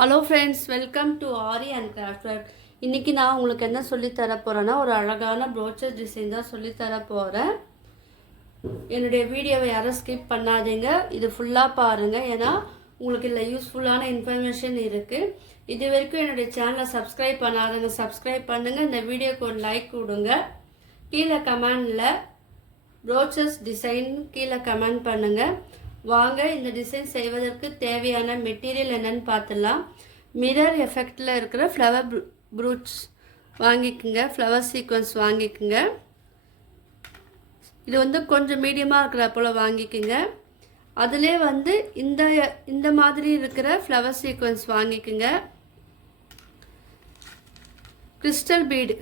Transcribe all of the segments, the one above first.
Hello friends, welcome to aari and craft work. இன்றைக்கி நான் உங்களுக்கு என்ன சொல்லித்தர போகிறேன்னா, ஒரு அழகான ப்ரோச்சர் டிசைன் தான் சொல்லித்தர போகிறேன். என்னுடைய வீடியோவை யாரும் ஸ்கிப் பண்ணாதீங்க, இது ஃபுல்லாக பாருங்கள். ஏன்னா உங்களுக்கு இதில் யூஸ்ஃபுல்லான இன்ஃபர்மேஷன் இருக்குது. இது வரைக்கும் என்னுடைய சேனலை சப்ஸ்கிரைப் பண்ணாதவங்க சப்ஸ்கிரைப் பண்ணுங்கள். இந்த வீடியோக்கு ஒரு லைக் கொடுங்க. கீழே கமெண்டில் ப்ரோச்சர்ஸ் டிசைன் கீழே கமெண்ட் பண்ணுங்கள். வாங்க இந்த டிசைன் செய்வதற்கு தேவையான மெட்டீரியல் என்னன்னு பார்த்துடலாம். மிரர் எஃபெக்டில் இருக்கிற ஃப்ளவர் ப்ரூட்ஸ் வாங்கிக்கோங்க, ஃப்ளவர் சீக்வன்ஸ் வாங்கிக்கோங்க. இது வந்து கொஞ்சம் மீடியமாக இருக்கிற போல் வாங்கிக்கோங்க. அதிலே வந்து இந்த மாதிரி இருக்கிற ஃப்ளவர் சீக்வன்ஸ் வாங்கிக்கோங்க. கிறிஸ்டல் பீடு,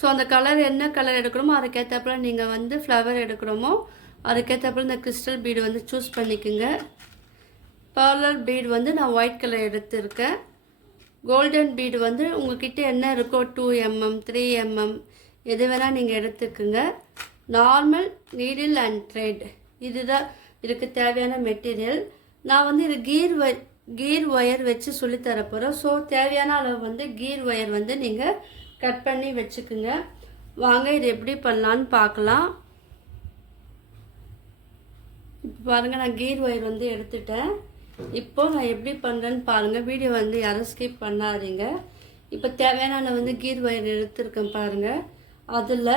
ஸோ அந்த கலர் என்ன கலர் எடுக்கணுமோ அதுக்கேற்றப்பல நீங்கள் வந்து ஃப்ளவர் எடுக்கணுமோ அதுக்கேற்றப்பல இந்த கிறிஸ்டல் பீடு வந்து சூஸ் பண்ணிக்கோங்க. பர்லர் பீடு வந்து நான் ஒயிட் கலர் எடுத்துருக்கேன். கோல்டன் பீடு வந்து உங்கள்கிட்ட என்ன இருக்கோ 2mm 3mm எது வேணால் நீங்கள் எடுத்துக்குங்க. நார்மல் நீடில் அண்ட் த்ரெட் இதுதான் இதுக்கு தேவையான மெட்டீரியல். நான் வந்து இது கீர் ஒயர் வச்சு சொல்லித்தர போகிறேன். ஸோ தேவையான அளவு வந்து கீர் ஒயர் வந்து நீங்கள் கட் பண்ணி வச்சுக்குங்க. வாங்க இது எப்படி பண்ணலான்னு பார்க்கலாம். இப்போ பாருங்கள், நான் கீர் ஒயர் வந்து எடுத்துட்டேன். இப்போது நான் எப்படி பண்ணுறேன்னு பாருங்கள். வீடியோ வந்து யாரும் ஸ்கிப் பண்ணாதீங்க. இப்போ தேவையான வந்து கீர் ஒயர் எடுத்துருக்கேன் பாருங்கள். அதில்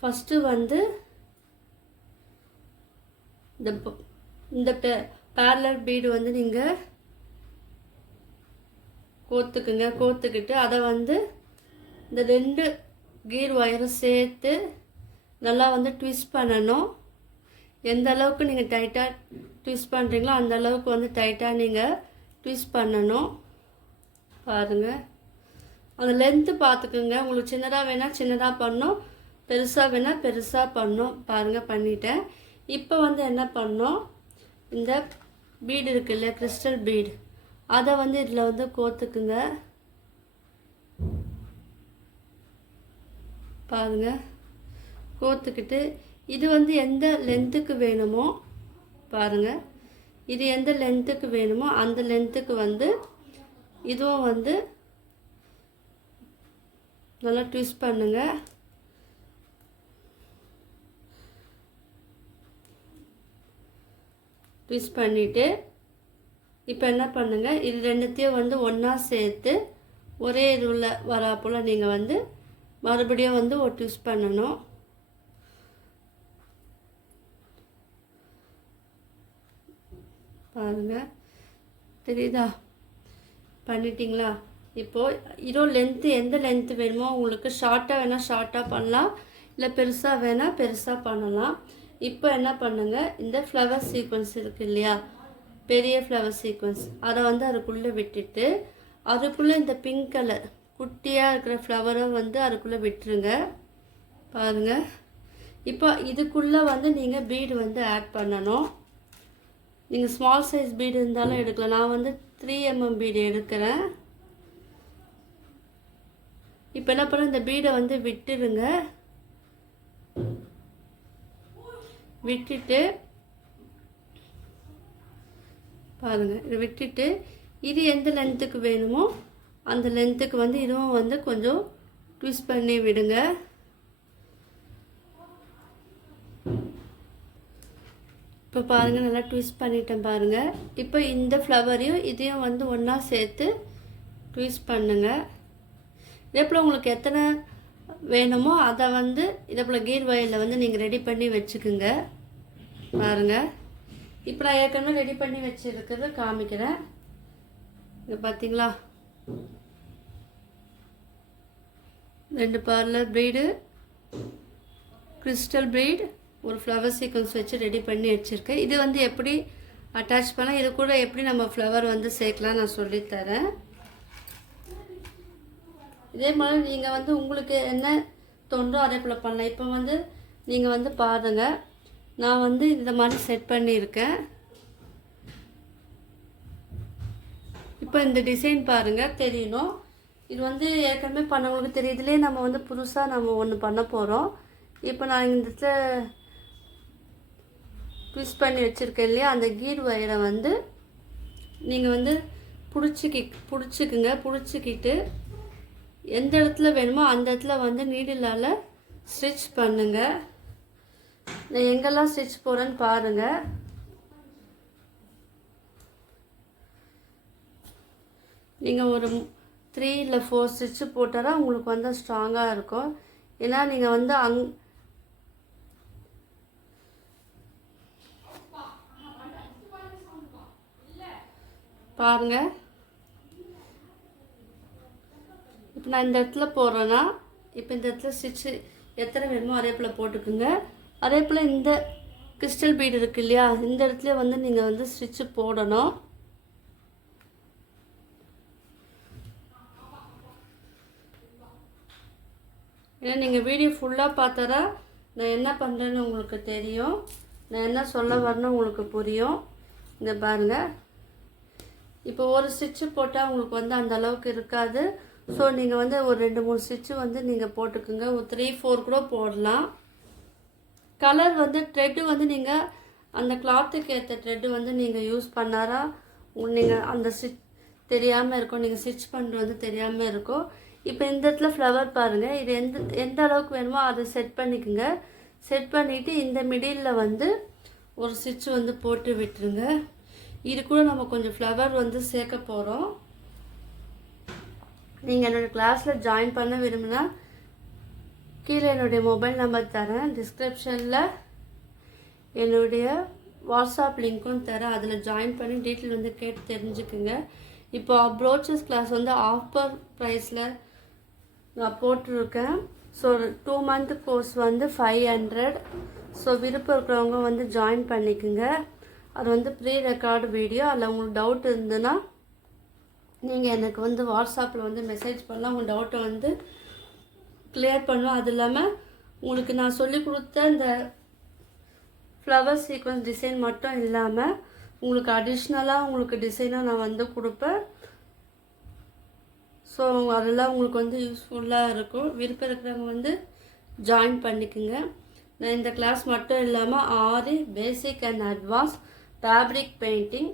ஃபஸ்ட்டு வந்து இந்த பேரலர் பீடு வந்து நீங்கள் கோத்துக்கிட்டு அதை வந்து இந்த 2 கீர் ஒயரும் சேர்த்து நல்லா வந்து ட்விஸ்ட் பண்ணணும். எந்த அளவுக்கு நீங்கள் டைட்டாக ட்விஸ்ட் பண்ணுறீங்களோ அந்த அளவுக்கு வந்து டைட்டாக நீங்கள் ட்விஸ்ட் பண்ணணும். பாருங்கள், அந்த லென்த்து பார்த்துக்குங்க. உங்களுக்கு சின்னதாக வேணால் சின்னதாக பண்ணணும், பெருசாக வேணால் பெருசாக பண்ணணும். பாருங்கள், பண்ணிட்டேன். இப்போ வந்து என்ன பண்ணோம், இந்த பீடு இருக்குல்ல கிறிஸ்டல் பீடு, அதை வந்து இதில் வந்து கோத்துக்குங்க. பாருங்கள், கோத்துக்கிட்டு இது வந்து எந்த லென்த்துக்கு வேணுமோ பாருங்கள், இது எந்த லென்த்துக்கு வேணுமோ அந்த லென்த்துக்கு வந்து இதுவும் வந்து நல்லா ட்விஸ்ட் பண்ணுங்க. ட்விஸ்ட் பண்ணிவிட்டு இப்போ என்ன பண்ணுங்கள், இது ரெண்டுத்தையும் வந்து ஒன்றா சேர்த்து ஒரே இதுல வரா போல் நீங்கள் வந்து மறுபடியும் வந்து ஒரு ட்விஸ்ட் பண்ணணும். பாருங்கள், தெரியுதா? பண்ணிட்டீங்களா? இப்போது இதோட லென்த்து எந்த லென்த்து வேணுமோ உங்களுக்கு, ஷார்ட்டாக வேணால் ஷார்ட்டாக பண்ணலாம், இல்லை பெருசாக வேணால் பெருசாக பண்ணலாம். இப்போ என்ன பண்ணுங்கள், இந்த ஃப்ளவர் சீக்வன்ஸ் இருக்குது இல்லையா, பெரிய ஃப்ளவர் சீக்வன்ஸ், அதை வந்து அதுக்குள்ளே விட்டுட்டு அதுக்குள்ளே இந்த பிங்க் கலர் குட்டியாக இருக்கிற ஃப்ளவரை வந்து அதுக்குள்ளே விட்டுருங்க. பாருங்கள், இப்போ இதுக்குள்ளே வந்து நீங்கள் பீடு வந்து ஆட் பண்ணணும். நீங்கள் ஸ்மால் சைஸ் பீடு இருந்தாலும் எடுக்கலாம். நான் வந்து 3mm பீடு எடுக்கிறேன். இப்போ என்ன பண்ண, இந்த பீடை வந்து விட்டுருங்க. விட்டுட்டு பாருங்கள், இதை விட்டுட்டு இது எந்த லென்த்துக்கு வேணுமோ அந்த லென்த்துக்கு வந்து இதுவும் வந்து கொஞ்சம் ட்விஸ்ட் பண்ணி விடுங்க. இப்போ பாருங்கள், நல்லா ட்விஸ்ட் பண்ணிட்டேன் பாருங்கள். இப்போ இந்த ஃப்ளவரையும் இதையும் வந்து ஒன்றா சேர்த்து ட்விஸ்ட் பண்ணுங்கள். இதே போல் உங்களுக்கு எத்தனை வேணுமோ அதை வந்து இதே போல் கீர் வயலில் வந்து நீங்கள் ரெடி பண்ணி வச்சுக்குங்க. பாருங்கள், இப்போ நான் ஏற்கனவே ரெடி பண்ணி வச்சுருக்கிறத காமிக்கிறேன். இது பார்த்தீங்களா, 2 பார்லர் ப்ரீடு, கிறிஸ்டல் ப்ரீடு, ஒரு ஃப்ளவர் சீக்வன்ஸ் வச்சு ரெடி பண்ணி வச்சுருக்கேன். இது வந்து எப்படி அட்டாச் பண்ணலாம், இது கூட எப்படி நம்ம ஃப்ளவர் வந்து சேர்க்கலாம் நான் சொல்லித்தரேன். இதே மாதிரி நீங்கள் வந்து உங்களுக்கு என்ன தோன்றோ அதே போல் பண்ணலாம். இப்போ வந்து நீங்கள் வந்து பாருங்கள், நான் வந்து இந்த மாதிரி செட் பண்ணியிருக்கேன். இப்போ இந்த டிசைன் பாருங்கள், தெரியணும். இது வந்து ஏற்கனவே பண்ணவங்களுக்கு தெரியுதுலே, நம்ம வந்து புதுசாக நம்ம ஒன்று பண்ண போகிறோம். இப்போ நான் இந்த இடத்துல ட்விஸ்ட் பண்ணி வச்சுருக்கேன் இல்லையா, அந்த கீர் ஒயரை வந்து நீங்கள் வந்து பிடிச்சிக்கிட்டு எந்த இடத்துல வேணுமோ அந்த இடத்துல வந்து நீடிலால் ஸ்டிச் பண்ணுங்கள். நான் எங்கெல்லாம் ஸ்டிச் போகிறேன்னு பாருங்கள். நீங்கள் ஒரு 3 இல்லை 4 ஸ்டிச்சு போட்டால் உங்களுக்கு வந்து ஸ்ட்ராங்காக இருக்கும். ஏன்னா நீங்கள் வந்து பாருங்கள். இப்போ நான் இந்த இடத்துல போடுறேன்னா இப்போ இந்த இடத்துல ஸ்டிச்சு எத்தனை வேணுமோ அதே போல் போட்டுக்குங்க. அதே போல் இந்த கிறிஸ்டல் பீடு இருக்கு இல்லையா, இந்த இடத்துல வந்து நீங்கள் வந்து ஸ்டிச்சு போடணும். ஏன்னா நீங்கள் வீடியோ ஃபுல்லாக பார்த்தாரா நான் என்ன பண்ணுறேன்னு உங்களுக்கு தெரியும், நான் என்ன சொல்ல வரேன்னு உங்களுக்கு புரியும். இங்கே பாருங்கள், இப்போ ஒரு ஸ்டிச்சு போட்டால் உங்களுக்கு வந்து அந்த அளவுக்கு இருக்காது. ஸோ நீங்கள் வந்து ஒரு 2-3 ஸ்டிச்சு வந்து நீங்கள் போட்டுக்குங்க. ஒரு 3-4 கூட போடலாம். கலர் வந்து த்ரெட்டு வந்து நீங்கள் அந்த கிளாத்துக்கு ஏற்ற த்ரெட்டு வந்து நீங்கள் யூஸ் பண்ணாரா நீங்கள் அந்த ஸ்டிச் தெரியாமல் இருக்கும், நீங்கள் ஸ்டிச் பண்ணுறது வந்து தெரியாமல் இருக்கும். இப்போ இந்த இடத்துல ஃப்ளவர் பாருங்கள், இது எந்த அளவுக்கு வேணுமோ அதை செட் பண்ணிக்கோங்க. செட் பண்ணிவிட்டு இந்த மிடிலில் வந்து ஒரு ஸ்டிச் வந்து போட்டு விட்டுருங்க. இது கூட நம்ம கொஞ்சம் ஃப்ளவர் வந்து சேர்க்க போகிறோம். நீங்கள் என்னோடய கிளாஸில் ஜாயின் பண்ண விரும்பினா கீழே என்னுடைய மொபைல் நம்பர் தரேன், டிஸ்கிரிப்ஷனில் என்னுடைய வாட்ஸ்அப் லிங்க்கும் தரேன். அதில் ஜாயின் பண்ணி டீட்டெயில் வந்து கேட்டு தெரிஞ்சுக்குங்க. இப்போ ப்ரோச்சஸ் கிளாஸ் வந்து ஆஃபர் ப்ரைஸில் நான் போட்டிருக்கேன். ஸோ 2 மந்த் கோர்ஸ் வந்து 500. ஸோ விருப்பம் இருக்கிறவங்க வந்து ஜாயின் பண்ணிக்கோங்க. அது வந்து ப்ரீ ரெக்கார்டு வீடியோ. அதில் உங்களுக்கு டவுட் இருந்ததுன்னா நீங்கள் எனக்கு வந்து வாட்ஸ்அப்பில் வந்து மெசேஜ் பண்ணலாம், உங்கள் டவுட்டை வந்து கிளியர் பண்ணுவோம். அது இல்லாமல் உங்களுக்கு நான் சொல்லி கொடுத்த இந்த ஃப்ளவர் சீக்வன்ஸ் டிசைன் மட்டும் இல்லாமல் உங்களுக்கு அடிஷ்னலாக உங்களுக்கு டிசைனாக நான் வந்து கொடுப்பேன். ஸோ அதெல்லாம் உங்களுக்கு வந்து யூஸ்ஃபுல்லாக இருக்கும். விருப்பம் இருக்கிறவங்க வந்து ஜாயின் பண்ணிக்கோங்க. நான் இந்த கிளாஸ் மட்டும் இல்லாமல் Aari basic and advance fabric painting,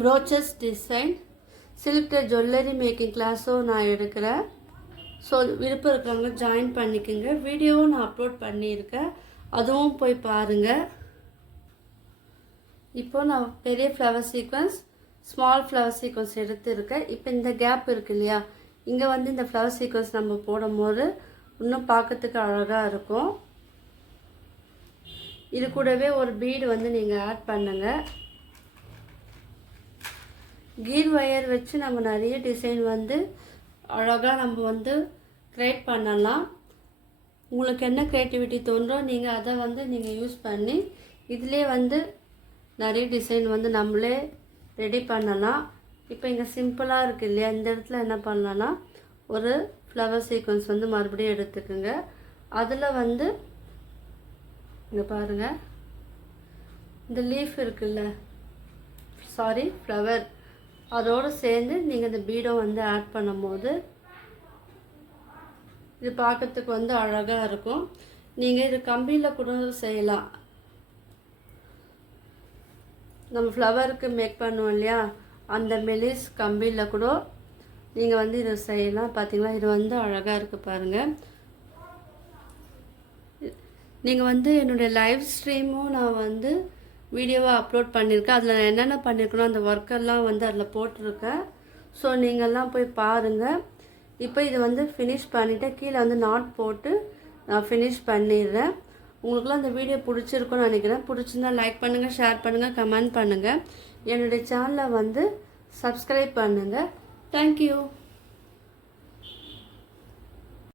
brooches design, silk jewellery making கிளாஸும் நான் எடுக்கிறேன். ஸோ விருப்பம் இருக்கிறவங்க ஜாயின் பண்ணிக்கோங்க. வீடியோவும் நான் அப்லோட் பண்ணியிருக்கேன், அதுவும் போய் பாருங்கள். இப்போ நான் பெரிய flower sequence, small flower sequence எடுத்துருக்கேன். இப்போ இந்த கேப் இருக்கு இல்லையா, இங்கே வந்து இந்த ஃப்ளவர் சீக்வன்ஸ் நம்ம போடும்போது இன்னும் பார்க்கறதுக்கு அழகாக இருக்கும். இது கூடவே ஒரு பீடு வந்து நீங்கள் ஆட் பண்ணுங்கள். கீர் ஒயர் வச்சு நம்ம நிறைய டிசைன் வந்து அழகாக நம்ம வந்து க்ரியேட் பண்ணலாம். உங்களுக்கு என்ன க்ரியேட்டிவிட்டி தோன்றோ நீங்கள் அதை வந்து நீங்கள் யூஸ் பண்ணி இதிலே வந்து நிறைய டிசைன் வந்து நம்மளே ரெடி பண்ணலாம். இப்போ இங்கே சிம்பிளாக இருக்குது இல்லையா, இந்த இடத்துல என்ன பண்ணலான்னா ஒரு ஃப்ளவர் சீக்வன்ஸ் வந்து மறுபடியும் எடுத்துக்குங்க. அதில் வந்து இங்கே பாருங்கள், இந்த லீஃப் இருக்குல்ல, சாரி ஃப்ளவர், அதோடு சேர்ந்து நீங்கள் இந்த பீடம் வந்து ஆட் பண்ணும் போது இது பார்க்கறதுக்கு வந்து அழகாக இருக்கும். நீங்கள் இது கம்பியில் கூட செய்யலாம். நம்ம ஃப்ளவருக்கு மேக் பண்ணுவோம் இல்லையா, அந்த மெலிஸ் கம்பியில் கூட நீங்கள் வந்து இதை செய்யலாம். பார்த்தீங்களா, இது வந்து அழகாக இருக்குது பாருங்கள். நீங்கள் வந்து என்னுடைய லைவ் ஸ்ட்ரீமும் நான் வந்து வீடியோவாக அப்லோட் பண்ணியிருக்கேன். அதில் நான் என்னென்ன பண்ணியிருக்கணும் அந்த ஒர்க்கெல்லாம் வந்து அதில் போட்டிருக்கேன். ஸோ நீங்கள்லாம் போய் பாருங்கள். இப்போ இதை வந்து ஃபினிஷ் பண்ணிவிட்டு கீழே வந்து நாட் போட்டு நான் ஃபினிஷ் பண்ணிடுறேன். உங்களுக்குலாம் இந்த வீடியோ பிடிச்சிருக்குன்னு நினைக்கிறேன். பிடிச்சிருந்தா லைக் பண்ணுங்கள், ஷேர் பண்ணுங்கள், கமெண்ட் பண்ணுங்கள். என்னுடைய சேனலை வந்து சப்ஸ்கிரைப் பண்ணுங்கள். தேங்க்யூ.